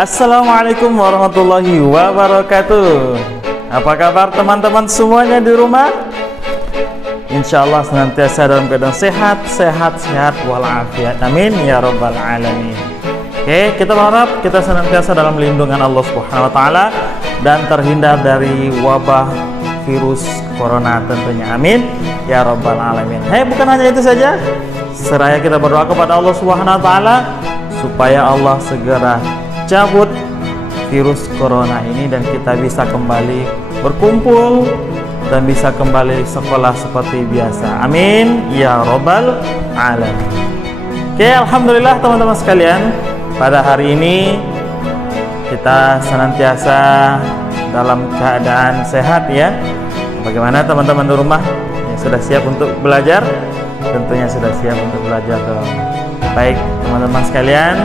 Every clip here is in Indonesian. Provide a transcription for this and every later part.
Assalamualaikum warahmatullahi wabarakatuh. Apa kabar teman-teman semuanya di rumah? Insya Allah senantiasa dalam keadaan sehat walafiat. Amin ya rabbal alamin. Oke, kita berharap kita senantiasa dalam lindungan Allah Subhanahu wa taala dan terhindar dari wabah virus corona tentunya. Amin ya rabbal alamin. Bukan hanya itu saja. Seraya kita berdoa kepada Allah Subhanahu wa taala supaya Allah segera cabut virus corona ini dan kita bisa kembali berkumpul dan bisa kembali sekolah seperti biasa. Amin ya rabbal alamin. Oke, alhamdulillah teman-teman sekalian, pada hari ini kita senantiasa dalam keadaan sehat ya. Bagaimana teman-teman di rumah? Ya, sudah siap untuk belajar? Tentunya sudah siap untuk belajar dong. Baik teman-teman sekalian,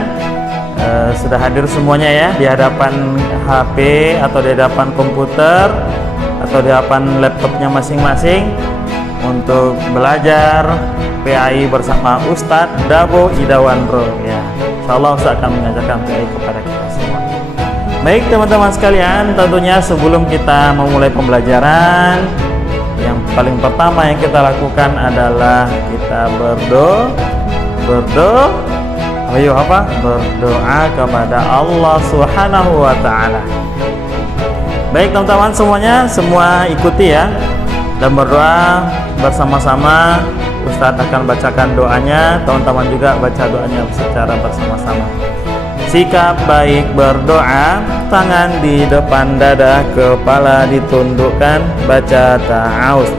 sudah hadir semuanya ya di hadapan HP atau di hadapan komputer atau di hadapan laptopnya masing-masing untuk belajar PAI bersama Ustadz Dabo Idawandro ya. Insyaallah Ustadz akan mengajarkan PAI kepada kita semua. Baik teman-teman sekalian, tentunya sebelum kita memulai pembelajaran, yang paling pertama yang kita lakukan adalah kita berdoa kepada Allah Subhanahu wa taala. Baik teman-teman semuanya, semua ikuti ya dan berdoa bersama-sama. Ustadz akan bacakan doanya, teman-teman juga baca doanya secara bersama-sama. Sikap baik berdoa, tangan di depan dada, kepala ditundukkan, baca ta'awuz.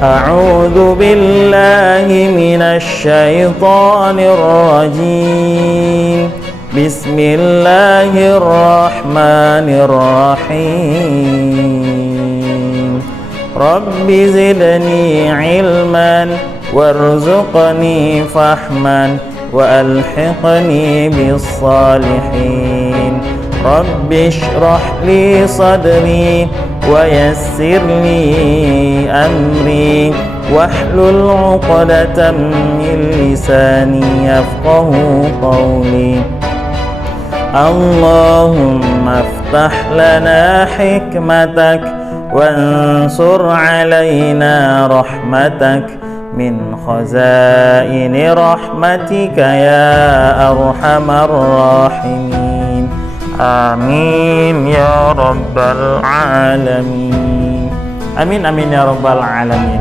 A'udzu billahi minasy syaithanir rajim. Bismillahirrahmanirrahim. Rabbi zidni ilman warzuqni fahman wa alhiqni bis salihin. Rabbi shrah li sadri wa yassir li amri wahlul 'uqdatam min lisani yafqahu qawli. Allahumma aftah lana hikmatak wansur 'alaina rahmatak min khazaini rahmatika ya arhamar rahimin. Amin ya rabbal alamin. Amin amin ya rabbal alamin.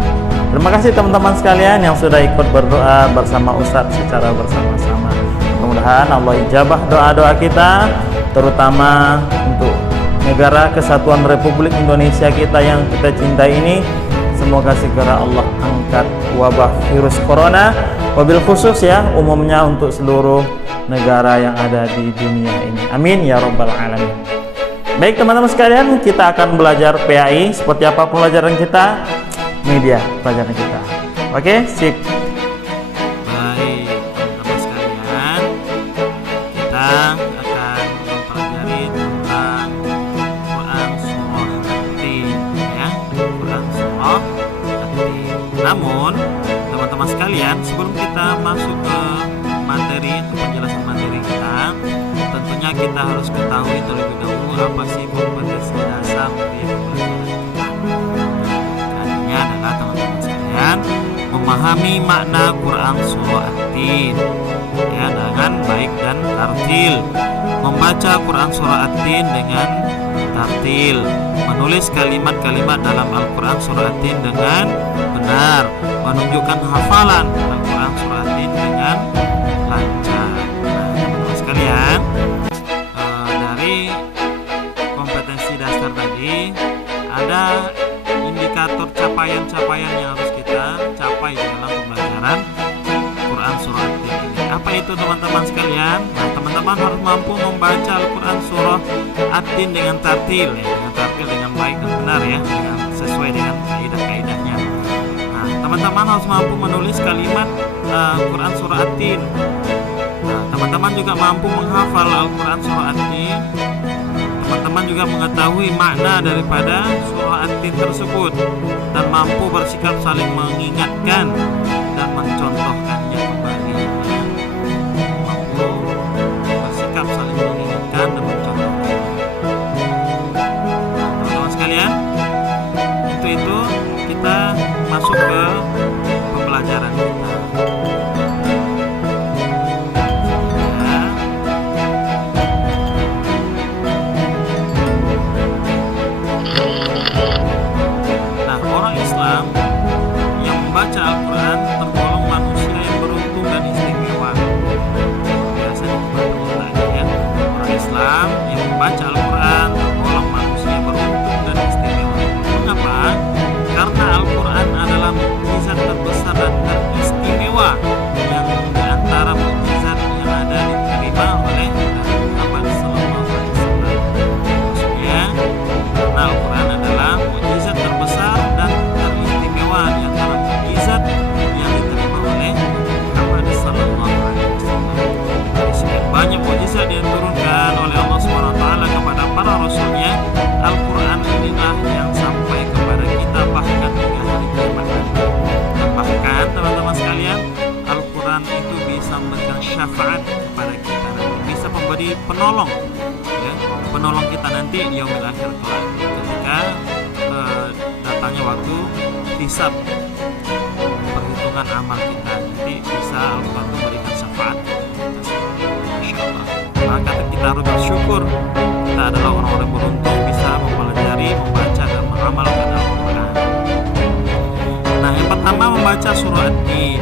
Terima kasih teman-teman sekalian yang sudah ikut berdoa bersama Ustadz secara bersama-sama. Mudah-mudahan Allah ijabah doa-doa kita, terutama untuk negara kesatuan Republik Indonesia kita yang kita cintai ini. Semoga segera Allah angkat wabah virus corona, wabil khusus ya, umumnya untuk seluruh negara yang ada di dunia ini. Amin ya rabbal alamin. Baik teman-teman sekalian, kita akan belajar PAI. Seperti apa pembelajaran kita? Media pelajaran kita. Oke, sip. Baik teman-teman sekalian, kita akan mempelajari tentang Quran Surah At-Tin ya, Quran Surah At-Tin. Namun teman-teman sekalian, sebelum kita masuk ke materi atau penjelasan materi kita, tentunya kita harus ketahui terlebih dahulu apa sih kompetensi dasar dari pembelajaran kita. Artinya adalah teman-teman sekalian memahami makna Quran Surah At-Tin ya, dengan baik dan tartil, membaca Quran Surah At-Tin dengan tartil, menulis kalimat-kalimat dalam Al-Quran Surah At-Tin dengan benar, menunjukkan hafalan Al-Quran Surah At-Tin dengan lancar. Nah, teman-teman sekalian, dari kompetensi dasar tadi ada indikator capaian-capaian yang harus kita capai dalam pembelajaran Quran Surah At-Tin ini. Apa itu teman-teman sekalian? Nah, teman-teman harus mampu membaca Al-Quran Surah At-Tin dengan tartil ya, dengan baik dan benar ya, dengan sesuai dengan kaidah-kaidahnya. Nah, teman-teman harus mampu menulis kalimat Quran Surah At-Tin. Nah, teman-teman juga mampu menghafal Al-Quran Surah At-Tin. Teman-teman juga mengetahui makna daripada surah At-Tin tersebut dan mampu bersikap saling mengingatkan dan mencontohkannya kembali. Mampu bersikap saling mengingatkan dan Nah, orang Islam yang membaca Al-Quran tergolong manusia yang beruntung dan istimewa. Biasa dibaca ya. Orang Islam yang membaca Al-Quran tergolong manusia yang beruntung dan istimewa. Mengapa? Karena Al-Quran adalah mukjizat terbesar dan teristimewa yang diantara mukjizat yang ada diterima oleh Muhammad SAW. Maksudnya, karena Al-Quran adalah mukjizat terbesar dan teristimewa di antara mukjizat yang diterima oleh Muhammad SAW. Dari sekian banyak mukjizat yang diturunkan oleh Allah SWT kepada para rasulnya, Al-Quran inilah yang sampai kepada kita bahkan hingga hari kiamat nanti. Bahkan teman-teman sekalian, Al-Quran itu bisa memberikan syafaat kepada kita nanti, bisa memberi penolong, ya, penolong kita nanti yaumil akhir kelak, ketika datangnya waktu hisab, perhitungan amal kita, nanti bisa Al-Quran memberikan syafaat. Insyaallah. Maka kita harus bersyukur kita adalah orang-orang beruntung bisa mempelajari, membaca dan mengamalkan Al-Quran. Nah, yang pertama membaca surah Ad-Din.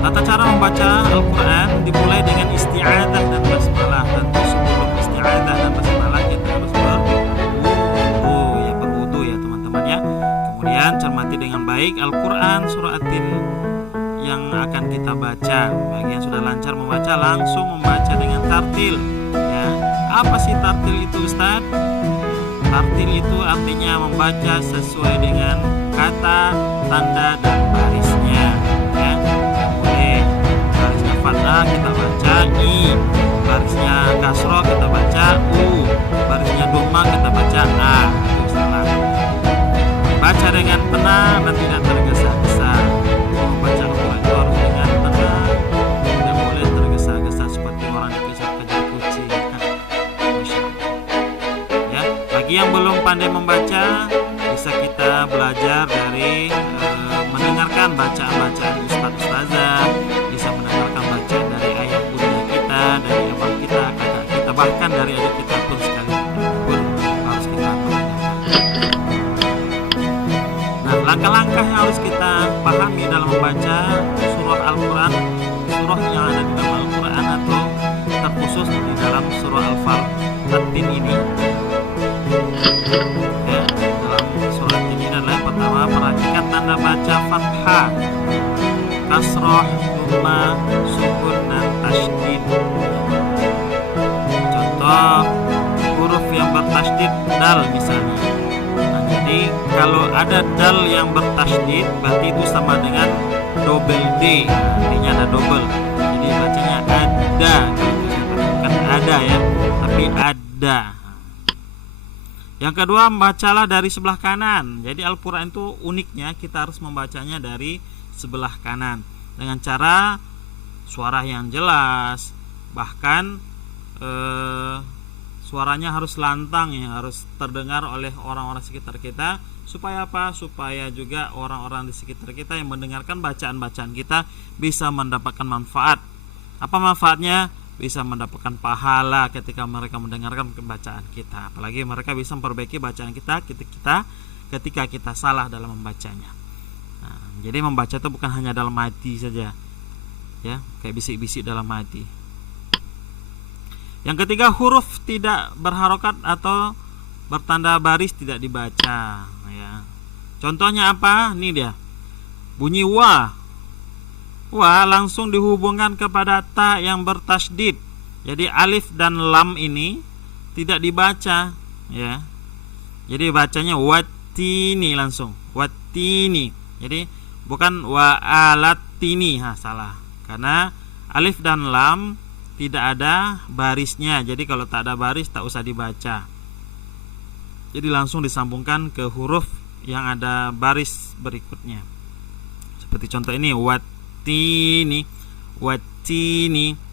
Tata cara membaca Al-Quran dimulai dengan isti'adzah dan basmalah. Tentu sebelum isti'adzah dan basmalah kita harus berwudu ya teman-teman ya. Kemudian cermati dengan baik Al-Quran surah Ad-Din yang akan kita baca. Bagi yang sudah lancar membaca, langsung membaca dengan tartil ya. Apa sih tartil itu, Ustaz? Tartil itu artinya membaca sesuai dengan kata, tanda, dan barisnya ya. Boleh barisnya fathah kita baca I, barisnya kasroh kita baca U, barisnya dhamma kita baca A. Itu salah. Baca dengan tenang dan tidak tergesa-gesa. Membaca Al-Quran itu harus dengan tenang, tidak boleh tergesa-gesa seperti orang dikejar-kejar kucing. Masya Allah. Ya, bagi yang belum pandai membaca, bisa kita belajar dari mendengarkan bacaan-bacaan ustaz-ustazah, bisa mendengarkan bacaan dari ayah bunda kita, dari abang kita, kakak kita, bahkan dari adik kita pun sekalipun harus kita mendengarkan. Nah, langkah-langkah yang harus kita pahami dalam membaca surah Al-Quran, surah yang ada di dalam Al-Quran atau terkhusus di dalam surah Al-Fatin ini. Ya, dalam surah ini adalah yang pertama, perhatikan tanda baca fathah, kasroh, dhamma, sukun, dan tasydid. Contoh huruf yang bertasydid dal misalnya. Nah, jadi kalau ada dal yang bertasydid berarti itu sama dengan double D, artinya ada double. Jadi bacanya ada, bukan ada ya, tapi ada. Yang kedua, membacalah dari sebelah kanan. Jadi Al-Quran itu uniknya kita harus membacanya dari sebelah kanan dengan cara suara yang jelas, bahkan suaranya harus lantang ya, harus terdengar oleh orang-orang sekitar kita. Supaya apa? Supaya juga orang-orang di sekitar kita yang mendengarkan bacaan-bacaan kita bisa mendapatkan manfaat. Apa manfaatnya? Bisa mendapatkan pahala ketika mereka mendengarkan bacaan kita. Apalagi mereka bisa memperbaiki bacaan kita ketika kita salah dalam membacanya. Nah, jadi membaca itu bukan hanya dalam hati saja, ya, kayak bisik-bisik dalam hati. Yang ketiga, huruf tidak berharokat atau bertanda baris tidak dibaca. Ya. Contohnya apa? Ini dia. Bunyi wa. Wa langsung dihubungkan kepada ta yang bertasydid. Jadi alif dan lam ini tidak dibaca, ya. Jadi bacanya watini langsung, watini. Jadi bukan wa alatini, salah. Karena alif dan lam tidak ada barisnya. Jadi kalau tak ada baris tak usah dibaca. Jadi langsung disambungkan ke huruf yang ada baris berikutnya. Seperti contoh ini watini,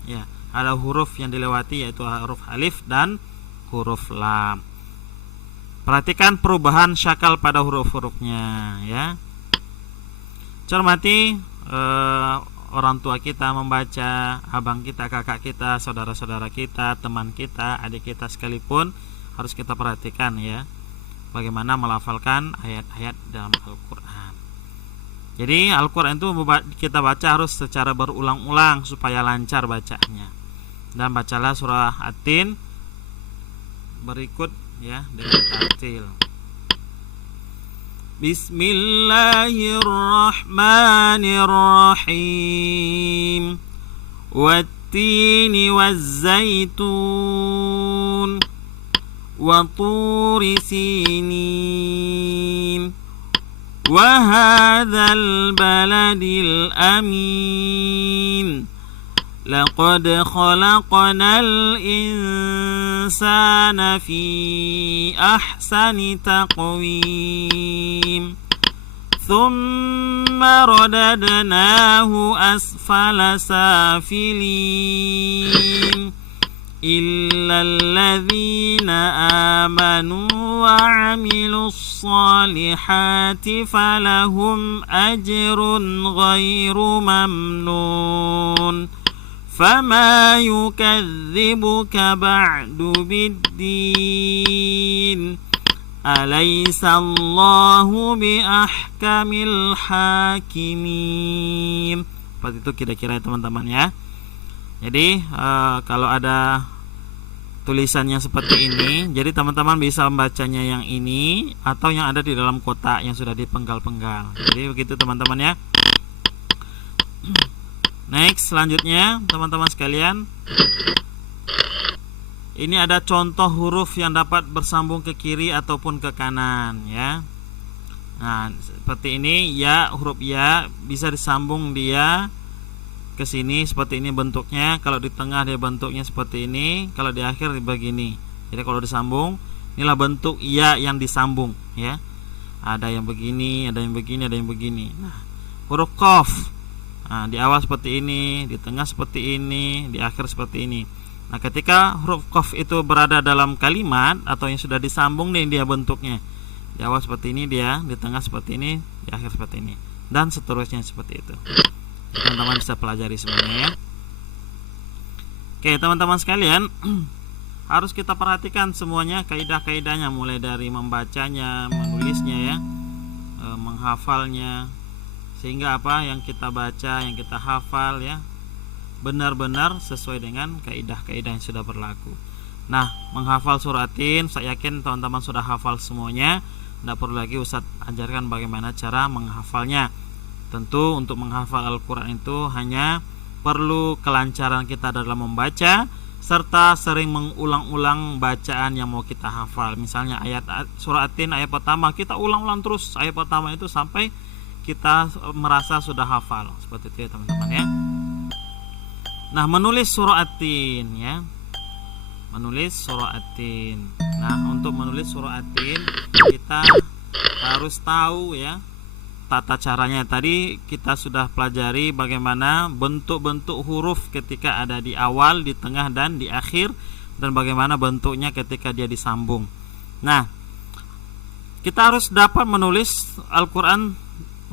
ya, ada huruf yang dilewati yaitu huruf alif dan huruf lam. Perhatikan perubahan syakal pada huruf-hurufnya, ya. Cermati orang tua kita membaca, abang kita, kakak kita, saudara-saudara kita, teman kita, adik kita sekalipun harus kita perhatikan ya, bagaimana melafalkan ayat-ayat dalam Al-Quran. Jadi Al-Quran itu kita baca harus secara berulang-ulang supaya lancar bacanya. Dan bacalah surah At-Tin berikut ya dengan tartil. Bismillahirrahmanirrahim. Wattini wazzaitun wa turi sinin wa hadzal baladil amin. Laqad khalaqnal insana fi ahsani taqwim. Thumma radadnahu asfala safilin. Illal ladzina amanu wa 'amilus salihati falahum ajrun ghairu mamnun. Fama yukazzibuka ba'du biddin. Alaisallahu biahkamil hakimin. Seperti itu kira-kira teman-teman ya. Jadi kalau ada tulisannya seperti ini, jadi teman-teman bisa membacanya yang ini atau yang ada di dalam kotak yang sudah dipenggal-penggal. Jadi begitu teman-teman ya. Next, selanjutnya teman-teman sekalian, ini ada contoh huruf yang dapat bersambung ke kiri ataupun ke kanan ya. Nah, seperti ini ya, huruf ya bisa disambung dia ke sini seperti ini bentuknya. Kalau di tengah dia bentuknya seperti ini, kalau di akhir begini. Jadi kalau disambung, inilah bentuk ya yang disambung ya. Ada yang begini, ada yang begini, ada yang begini. Nah, huruf qaf. Nah, di awal seperti ini, di tengah seperti ini, di akhir seperti ini. Nah, ketika huruf qaf itu berada dalam kalimat atau yang sudah disambung nih dia bentuknya. Di awal seperti ini dia, di tengah seperti ini, di akhir seperti ini, dan seterusnya seperti itu. Teman-teman bisa pelajari semuanya ya. Oke, teman-teman sekalian, harus kita perhatikan semuanya kaidah-kaidahnya, mulai dari membacanya, menulisnya ya, menghafalnya, sehingga apa yang kita baca, yang kita hafal ya benar-benar sesuai dengan kaidah-kaidah yang sudah berlaku. Nah, menghafal surah At-Tin, saya yakin teman-teman sudah hafal semuanya. Tidak perlu lagi Ustadz ajarkan bagaimana cara menghafalnya. Tentu untuk menghafal Al-Quran itu hanya perlu kelancaran kita dalam membaca serta sering mengulang-ulang bacaan yang mau kita hafal. Misalnya ayat surah At-Tin ayat pertama kita ulang-ulang terus ayat pertama itu sampai kita merasa sudah hafal. Seperti itu ya teman-teman ya. Nah, menulis surah At-Tin ya. Menulis surah At-Tin. Nah, untuk menulis surah At-Tin kita harus tahu ya tata caranya. Tadi kita sudah pelajari bagaimana bentuk-bentuk huruf ketika ada di awal, di tengah dan di akhir, dan bagaimana bentuknya ketika dia disambung. Nah, kita harus dapat menulis Al-Quran,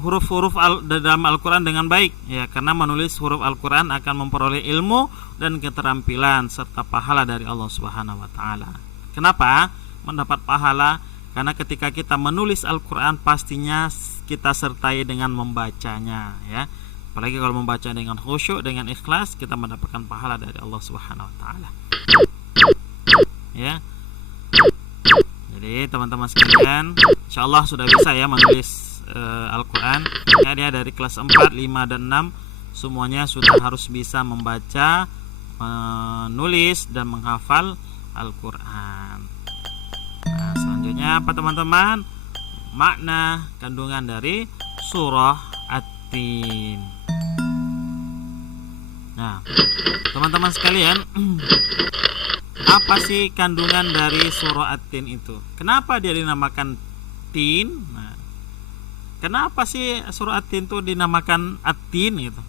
huruf-huruf dalam Al-Quran dengan baik ya, karena menulis huruf Al-Quran akan memperoleh ilmu dan keterampilan serta pahala dari Allah Subhanahu wa taala. Kenapa mendapat pahala? Karena ketika kita menulis Al-Quran pastinya kita sertai dengan membacanya ya. Apalagi kalau membaca dengan khusyuk, dengan ikhlas, kita mendapatkan pahala dari Allah Subhanahu wa taala. Ya. Jadi teman-teman sekalian, insyaallah sudah bisa ya menulis Al-Quran ya, dia dari kelas 4, 5, dan 6 semuanya sudah harus bisa membaca, menulis, dan menghafal Al-Quran. Nah, selanjutnya apa teman-teman? Makna kandungan dari surah At-Tin. Nah, teman-teman sekalian, apa sih kandungan dari surah At-Tin itu? Kenapa dia dinamakan Tin? Nah, kenapa sih surah At-Tin itu dinamakan At-Tin gitu?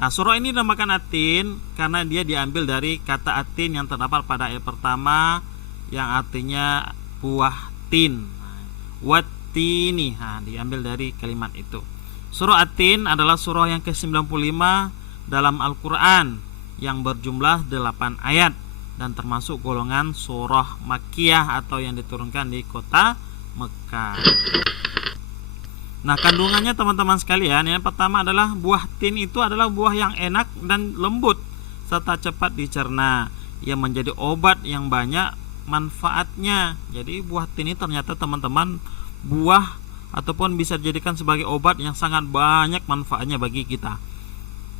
Nah, surah ini dinamakan At-Tin karena dia diambil dari kata At-Tin yang terdapat pada ayat pertama yang artinya buah tin. Wat-tini, diambil dari kalimat itu. Surah At-Tin adalah surah yang ke-95 dalam Al-Quran yang berjumlah 8 ayat dan termasuk golongan surah Makkiyah atau yang diturunkan di kota Mekah. Nah, kandungannya teman-teman sekalian, yang pertama adalah buah tin itu adalah buah yang enak dan lembut serta cepat dicerna, yang menjadi obat yang banyak manfaatnya. Jadi buah tin ini ternyata teman-teman buah ataupun bisa dijadikan sebagai obat yang sangat banyak manfaatnya bagi kita.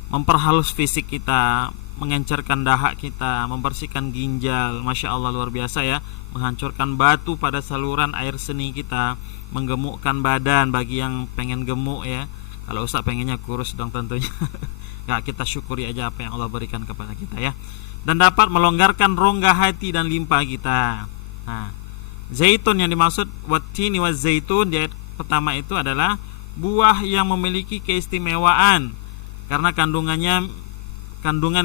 Memperhalus fisik kita, mengencerkan dahak kita, membersihkan ginjal, Masya Allah luar biasa ya, menghancurkan batu pada saluran air seni kita, menggemukkan badan bagi yang pengen gemuk ya. Kalau Ustaz pengennya kurus dong tentunya. Nggak, kita syukuri aja apa yang Allah berikan kepada kita ya. Dan dapat melonggarkan rongga hati dan limpa kita. Nah, zaitun yang dimaksud wattini wa zaitun di ayat pertama itu adalah buah yang memiliki keistimewaan karena kandungan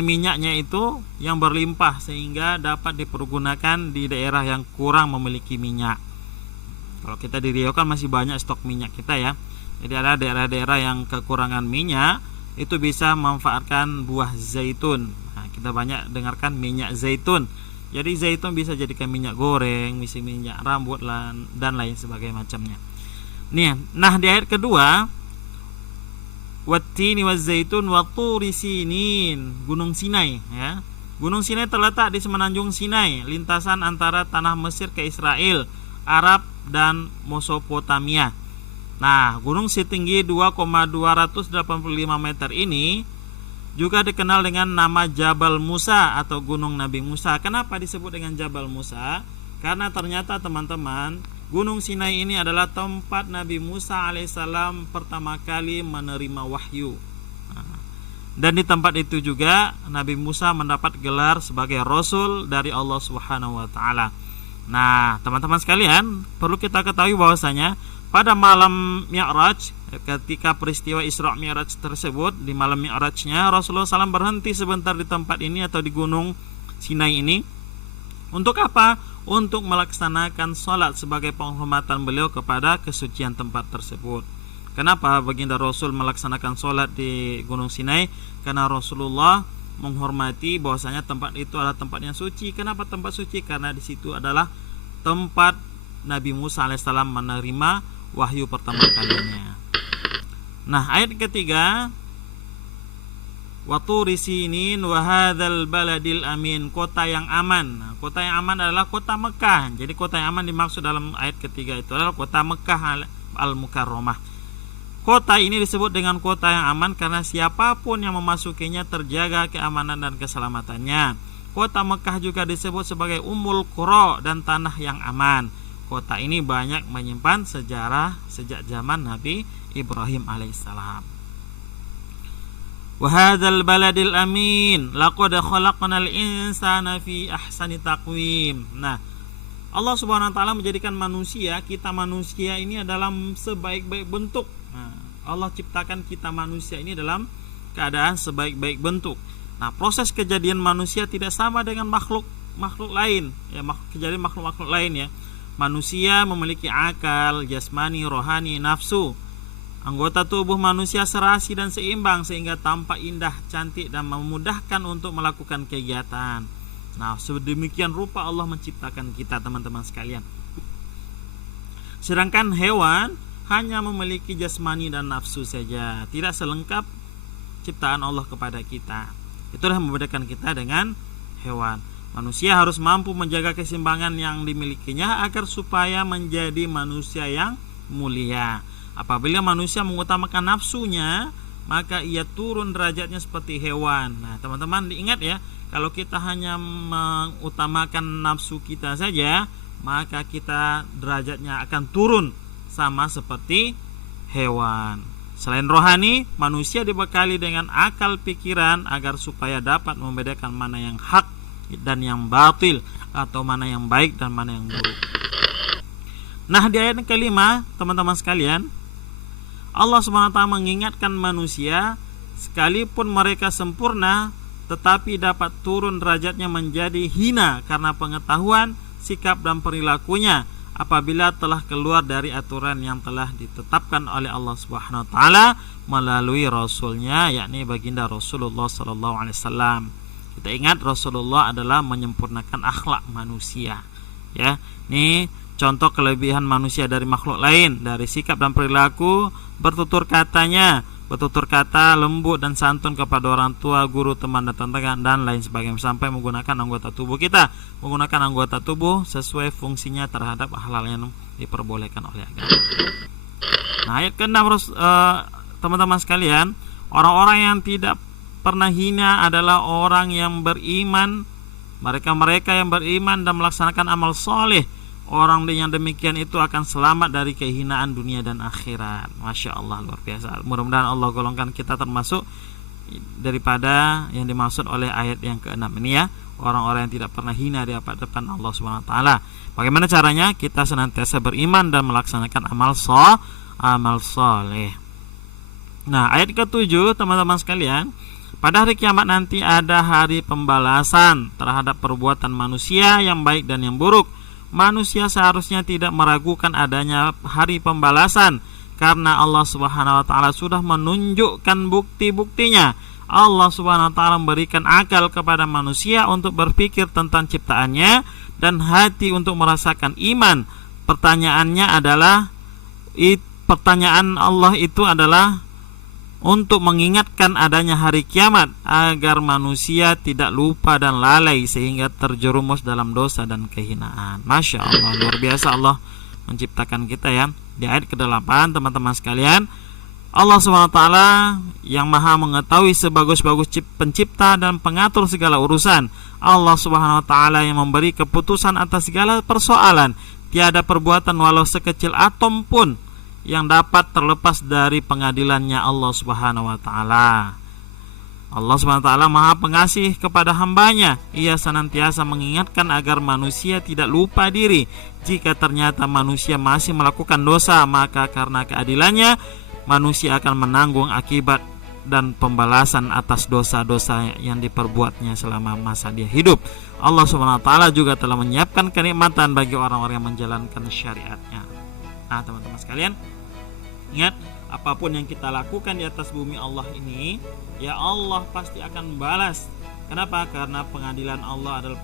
minyaknya itu yang berlimpah sehingga dapat dipergunakan di daerah yang kurang memiliki minyak. Kalau kita di Riau kan masih banyak stok minyak kita ya. Jadi ada daerah-daerah yang kekurangan minyak, itu bisa memanfaatkan buah zaitun. Nah, kita banyak dengarkan minyak zaitun. Jadi zaitun bisa jadikan minyak goreng, bisa minyak rambut dan lain sebagainya macamnya. Nih, nah di ayat kedua, wattini wazaitun wa turi sinin, Gunung Sinai ya. Gunung Sinai terletak di semenanjung Sinai, lintasan antara tanah Mesir ke Israel, Arab dan Mesopotamia. Nah, gunung setinggi 2,285 meter ini juga dikenal dengan nama Jabal Musa atau Gunung Nabi Musa. Kenapa disebut dengan Jabal Musa? Karena ternyata teman-teman, Gunung Sinai ini adalah tempat Nabi Musa alaihissalam pertama kali menerima wahyu. Dan di tempat itu juga Nabi Musa mendapat gelar sebagai Rasul dari Allah Subhanahu wa Ta'ala. Nah, teman-teman sekalian, perlu kita ketahui bahwasanya pada malam Mi'raj, ketika peristiwa Isra Mi'raj tersebut, di malam Mi'rajnya Rasulullah SAW berhenti sebentar di tempat ini atau di Gunung Sinai ini. Untuk apa? Untuk melaksanakan sholat sebagai penghormatan beliau kepada kesucian tempat tersebut. Kenapa baginda Rasul melaksanakan sholat di Gunung Sinai? Karena Rasulullah menghormati bahwasanya tempat itu adalah tempat yang suci. Kenapa tempat suci? Karena di situ adalah tempat Nabi Musa alaihissalam menerima wahyu pertama kalinya. Nah, ayat ketiga, wa turi sinin wa hadzal baladil amin, kota yang aman. Nah, kota yang aman adalah kota Mekah. Jadi kota yang aman dimaksud dalam ayat ketiga itu adalah kota Mekah al-Mukarramah. Kota ini disebut dengan kota yang aman karena siapapun yang memasukinya terjaga keamanan dan keselamatannya. Kota Mekah juga disebut sebagai Ummul Qura dan tanah yang aman. Kota ini banyak menyimpan sejarah sejak zaman Nabi Ibrahim alaihissalam. Wa hadzal baladil amin laqad khalaqnal insana fi ahsani taqwim. Nah, Allah Subhanahu wa taala menjadikan manusia, kita manusia ini dalam sebaik-baik bentuk. Nah, Allah ciptakan kita manusia ini dalam keadaan sebaik-baik bentuk. Nah, proses kejadian manusia tidak sama dengan makhluk lain ya, kejadian makhluk lain ya. Manusia memiliki akal, jasmani, rohani, nafsu. Anggota tubuh manusia serasi dan seimbang sehingga tampak indah, cantik dan memudahkan untuk melakukan kegiatan. Nah, sedemikian rupa Allah menciptakan kita teman-teman sekalian. Sedangkan hewan hanya memiliki jasmani dan nafsu saja, tidak selengkap ciptaan Allah kepada kita. Itulah yang membedakan kita dengan hewan. Manusia harus mampu menjaga keseimbangan yang dimilikinya agar supaya menjadi manusia yang mulia. Apabila manusia mengutamakan nafsunya, maka ia turun derajatnya seperti hewan. Nah, teman-teman diingat ya, kalau kita hanya mengutamakan nafsu kita saja, maka kita derajatnya akan turun sama seperti hewan. Selain rohani, manusia dibekali dengan akal pikiran agar supaya dapat membedakan mana yang hak dan yang batil, atau mana yang baik dan mana yang buruk. Nah, di ayat kelima, teman-teman sekalian, Allah SWT mengingatkan manusia, sekalipun mereka sempurna, tetapi dapat turun derajatnya menjadi hina karena pengetahuan, sikap dan perilakunya, apabila telah keluar dari aturan yang telah ditetapkan oleh Allah Subhanahu wa taala melalui rasulnya, yakni baginda Rasulullah sallallahu alaihi wasallam. Kita ingat Rasulullah adalah menyempurnakan akhlak manusia. Ya, ini contoh kelebihan manusia dari makhluk lain, dari sikap dan perilaku, bertutur kata lembut dan santun kepada orang tua, guru, teman dan tetangga dan lain sebagainya, sampai menggunakan anggota tubuh kita, menggunakan anggota tubuh sesuai fungsinya terhadap hal-hal yang diperbolehkan oleh agama. Nah, ayat ke-6, teman-teman sekalian, orang-orang yang tidak pernah hina adalah orang yang beriman, mereka yang beriman dan melaksanakan amal soleh. Orang yang demikian itu akan selamat dari kehinaan dunia dan akhirat. Masya Allah, luar biasa. Mudah-mudahan Allah golongkan kita termasuk daripada yang dimaksud oleh ayat yang ke-6 ini ya, orang-orang yang tidak pernah hina di hadapan Allah Subhanahu wa taala. Bagaimana caranya? Kita senantiasa beriman dan melaksanakan amal soleh. Nah, ayat ke-7, teman-teman sekalian, pada hari kiamat nanti ada hari pembalasan terhadap perbuatan manusia yang baik dan yang buruk. Manusia seharusnya tidak meragukan adanya hari pembalasan karena Allah Subhanahu wa taala sudah menunjukkan bukti-buktinya. Allah Subhanahu wa taala memberikan akal kepada manusia untuk berpikir tentang ciptaannya dan hati untuk merasakan iman. Pertanyaan Allah itu adalah untuk mengingatkan adanya hari kiamat agar manusia tidak lupa dan lalai sehingga terjerumus dalam dosa dan kehinaan. Masya Allah, luar biasa Allah menciptakan kita ya. Di ayat ke-8, teman-teman sekalian, Allah SWT yang maha mengetahui sebagus-bagus pencipta dan pengatur segala urusan. Allah SWT yang memberi keputusan atas segala persoalan. Tiada perbuatan walau sekecil atom pun yang dapat terlepas dari pengadilannya Allah Subhanahu wa taala. Allah Subhanahu wa taala Maha Pengasih kepada hambanya. Ia senantiasa mengingatkan agar manusia tidak lupa diri. Jika ternyata manusia masih melakukan dosa, maka karena keadilannya manusia akan menanggung akibat dan pembalasan atas dosa-dosa yang diperbuatnya selama masa dia hidup. Allah Subhanahu wa taala juga telah menyiapkan kenikmatan bagi orang-orang yang menjalankan syariatnya. Nah, teman-teman sekalian, ingat, apapun yang kita lakukan di atas bumi Allah ini, ya Allah pasti akan balas. Kenapa? Karena pengadilan Allah adalah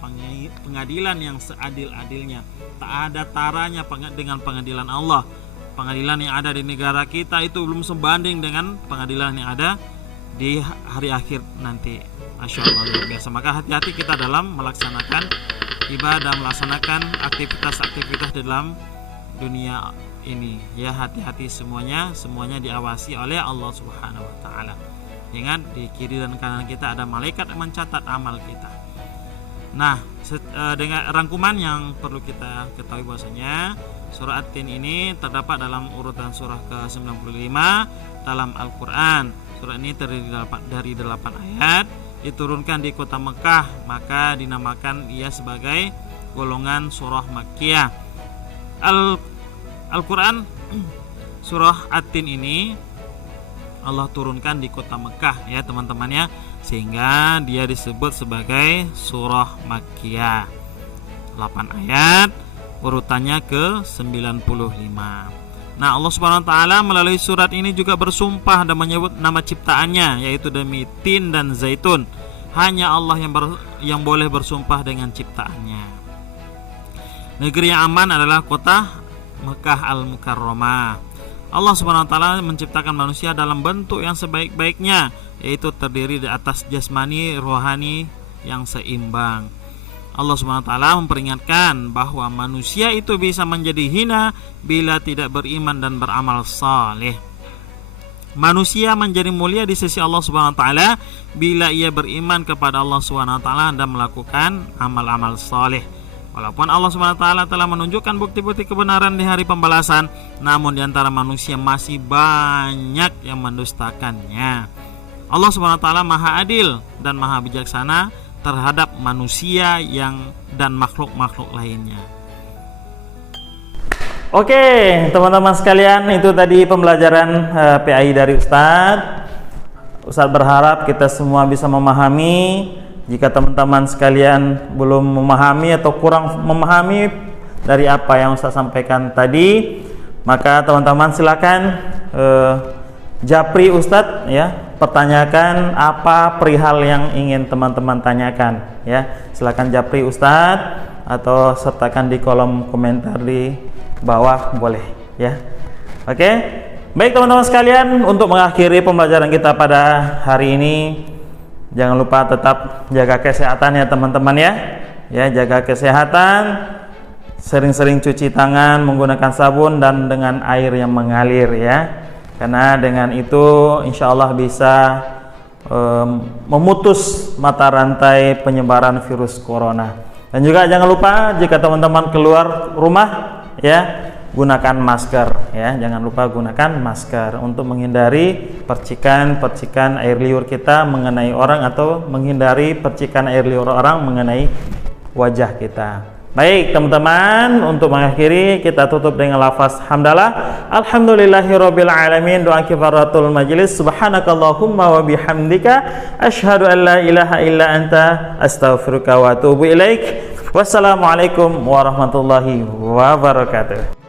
pengadilan yang seadil-adilnya. Tak ada taranya dengan pengadilan Allah. Pengadilan yang ada di negara kita itu belum sebanding dengan pengadilan yang ada di hari akhir nanti. Masya Allah, luar biasa. Maka hati-hati kita dalam melaksanakan ibadah, melaksanakan aktivitas-aktivitas dalam dunia ini ya. Hati-hati, semuanya diawasi oleh Allah Subhanahu wa taala. Ingat, di kiri dan kanan kita ada malaikat yang mencatat amal kita. Nah, dengan rangkuman yang perlu kita ketahui bahwasanya surah At-Tin ini terdapat dalam urutan surah ke-95 dalam Al-Qur'an. Surah ini terdiri dari 8 ayat, diturunkan di kota Mekah, maka dinamakan ia sebagai golongan surah Makkiyah. Al-Quran surah At-Tin ini Allah turunkan di kota Mekah ya teman-teman ya, sehingga dia disebut sebagai surah Makkiyah. 8 ayat, urutannya ke-95. Nah, Allah Subhanahu wa taala melalui surat ini juga bersumpah dan menyebut nama ciptaannya, yaitu demi tin dan zaitun. Hanya Allah yang boleh bersumpah dengan ciptaannya. Negeri yang aman adalah kota Mekah Al-Mukarramah. Allah Subhanahu wa taala menciptakan manusia dalam bentuk yang sebaik-baiknya, yaitu terdiri di atas jasmani rohani yang seimbang. Allah Subhanahu wa taala memperingatkan bahwa manusia itu bisa menjadi hina bila tidak beriman dan beramal saleh. Manusia menjadi mulia di sisi Allah Subhanahu wa taala bila ia beriman kepada Allah Subhanahu wa taala dan melakukan amal-amal saleh. Walaupun Allah SWT telah menunjukkan bukti-bukti kebenaran di hari pembalasan, namun di antara manusia masih banyak yang mendustakannya. Allah SWT Maha Adil dan Maha Bijaksana terhadap manusia dan makhluk-makhluk lainnya. Oke, teman-teman sekalian, itu tadi pembelajaran PAI dari Ustadz berharap kita semua bisa memahami. Jika teman-teman sekalian belum memahami atau kurang memahami dari apa yang Ustaz sampaikan tadi, maka teman-teman silakan japri Ustadz ya, pertanyakan apa perihal yang ingin teman-teman tanyakan ya. Silakan japri Ustadz atau sertakan di kolom komentar di bawah boleh ya. Oke. Baik teman-teman sekalian, untuk mengakhiri pembelajaran kita pada hari ini, jangan lupa tetap jaga kesehatan ya teman-teman ya. Ya, jaga kesehatan, sering-sering cuci tangan menggunakan sabun dan dengan air yang mengalir ya. Karena dengan itu insya Allah bisa memutus mata rantai penyebaran virus corona. Dan juga jangan lupa jika teman-teman keluar rumah ya, gunakan masker ya. Jangan lupa gunakan masker untuk menghindari percikan-percikan air liur kita mengenai orang atau menghindari percikan air liur orang mengenai wajah kita. Baik teman-teman, untuk mengakhiri kita tutup dengan lafaz hamdalah. Alhamdulillahirabbil alamin. Doa kifaratul majlis. Subhanakallahumma wa bihamdika asyhadu an la ilaha illa anta astaghfiruka wa atubu ilaik. Wassalamualaikum warahmatullahi wabarakatuh.